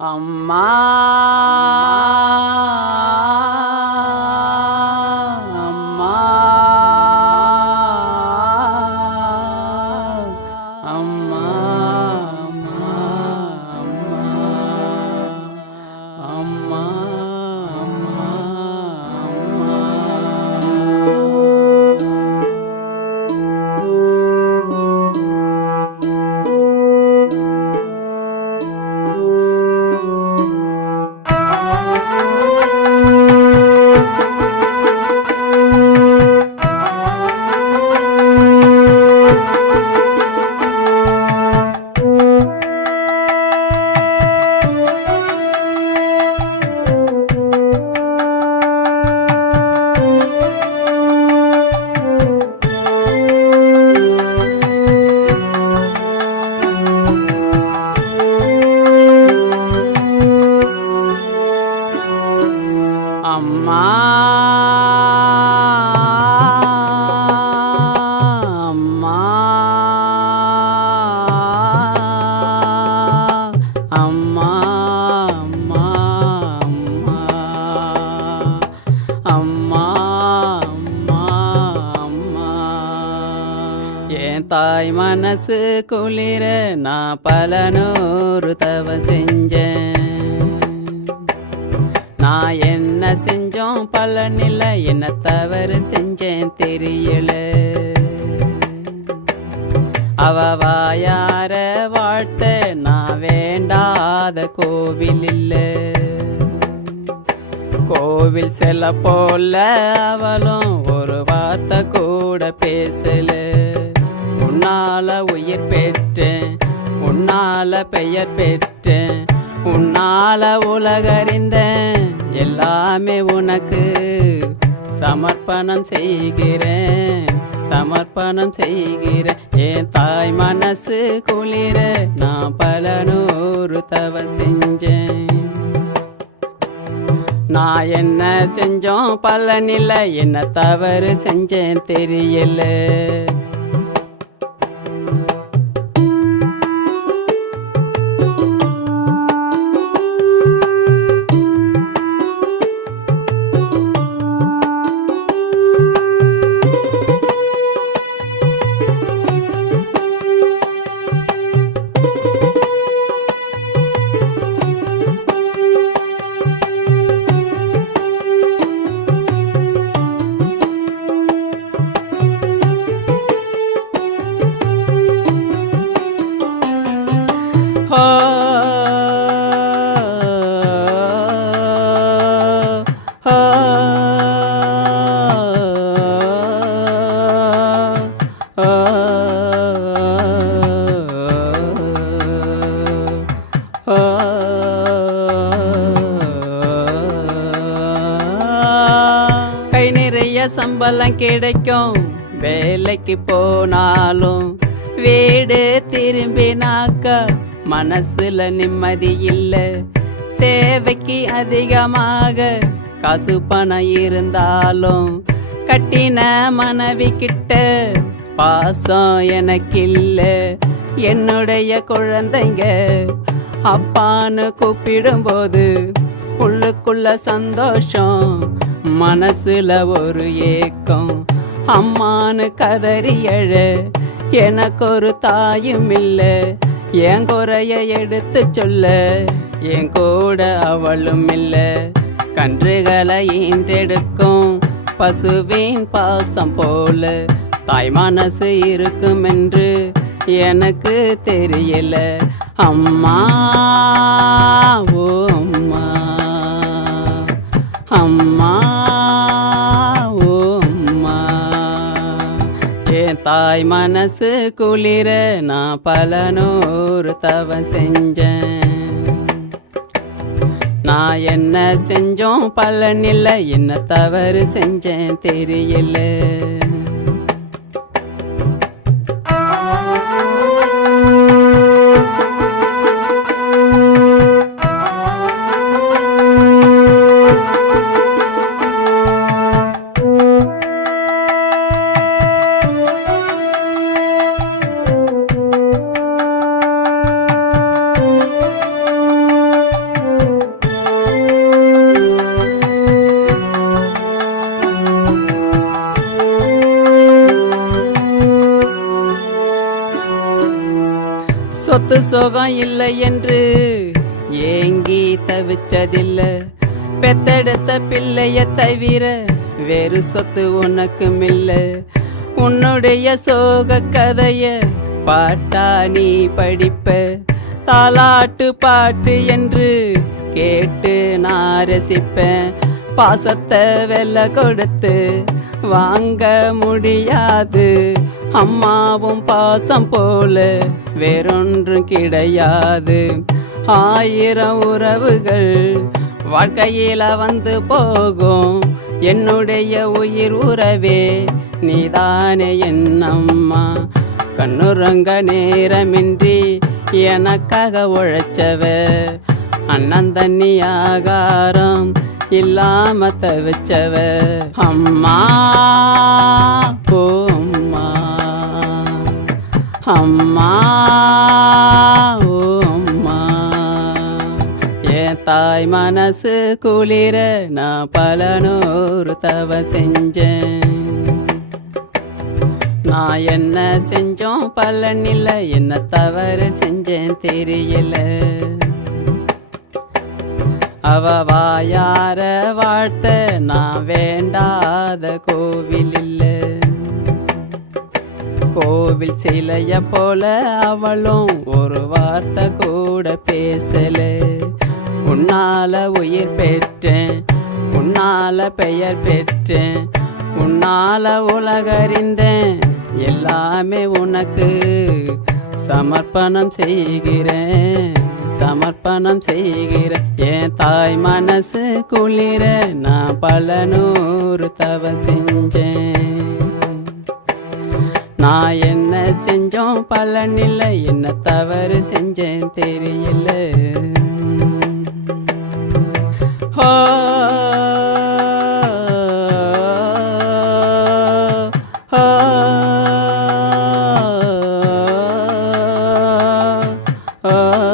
அம்மா அம்மா அம்மா அம்மா அம்மா அம்மா அம்மா அம்மா அம்மா அம்மா அம்மா என் தாய் மனசு குளிர நான் பல நூறு தவம் செஞ்சேன். நான் என்ன செஞ்சோம் பலனில்ல, என்ன தவறு செஞ்சேன் தெரியல. அவ வாயார வாழ்த்த நான் வேண்டாத கோவில் இல்ல. கோவில் செல்ல போல அவளும் ஒரு வார்த்தை கூட பேசல. உன்னால உயிர் பெற்றேன், உன்னால பெயர் பெற்றேன், உன்னால உலகறிந்தேன், எல்லாமே உனக்கு சமர்ப்பணம் செய்கிறேன், சமர்ப்பணம் செய்கிறேன். என் தாய் மனசு குளிர நான் பல நூறு தவம் செஞ்சேன். நான் என்ன செஞ்சோம் பலனில்ல, என்ன தவறு செஞ்சேன் தெரியல. கை நிறைய சம்பளம் கிடைக்கும், வேலைக்கு போனாலும் வீடு திரும்பினாக்கா மனசுல நிம்மதி இல்ல. தேவைக்கு அதிகமாக காசு பணம் இருந்தாலும் கட்டின மனைவி கிட்ட பாசம் எனக்கு இல்ல. என்னுடைய குழந்தைங்க அப்பான்னு கூப்பிடும்போது உள்ளுக்குள்ள சந்தோஷம், மனசுல ஒரு ஏக்கம். அம்மானு கதறி எழ எனக்கு ஒரு தாயும் இல்ல. என் குறைய எடுத்து சொல்ல என் கூட அவளும் இல்ல. கன்றுகளை ஈன்றெடுக்கும் பசுவின் பாசம் போல தாய் மனசு இருக்கும் என்று எனக்கு தெரியல. அம்மா ஓ அம்மா, அம்மா ஓ அம்மா. என் தாய் மனசு குளிர நான் பல நூறு தவம் செஞ்சேன். நான் என்ன செஞ்சோம் பலனில்ல, என்ன தவறு செஞ்சேன் தெரியல. சொத்து சுகம் இல்லை என்று ஏங்கி தவிச்சதில்லை. பெத்தெடுத்த பிள்ளைய தவிர வேறு சொத்து உனக்கும் இல்லை. உன்னுடைய சோக கதைய பாட்டா நீ படிப்ப. தாலாட்டு பாட்டு என்று கேட்டு நான் ரசிப்பேன். பாசத்தை வெல்ல கொடுத்து வாங்க முடியாது. அம்மாவும் பாசம் போல வேறொன்றும் கிடையாது. 1000 உறவுகள் வாழ்க்கையில வந்து போகும். என்னுடைய உயிர் உறவே நீதானே என் அம்மா. கண்ணுறங்க நேரமின்றி எனக்காக உழைச்சவ. அண்ணன் தண்ணி ஆகாரம் இல்லாம தவிச்சவ. அம்மா ஓ அம்மா, அம்மா ஓ அம்மா. என் தாய் மனசு குளிர நான் பல 100 தவ செஞ்சேன். நான் என்ன செஞ்சோம் பலனில்ல, என்ன தவறு செஞ்சேன் தெரியல. அவ வாயார வாழ்த்த நான் வேண்டாத கோவில் இல்ல. கோவில் சிலைய போல அவளும் ஒரு வார்த்தை கூட பேசல. உன்னால உயிர் பெற்றேன், உன்னால பெயர் பெற்றேன், உன்னால உலகறிந்தேன். எல்லாமே உனக்கு சமர்ப்பணம் செய்கிறேன், சமர்ப்பணம் செய்கிறேன். என் தாய் மனசு குளிர நான் பல 100 தவ செஞ்சேன். நான் என்ன செஞ்சோம் பலனில்ல, என்ன தவறு செஞ்சேன் தெரியல. ஓ oh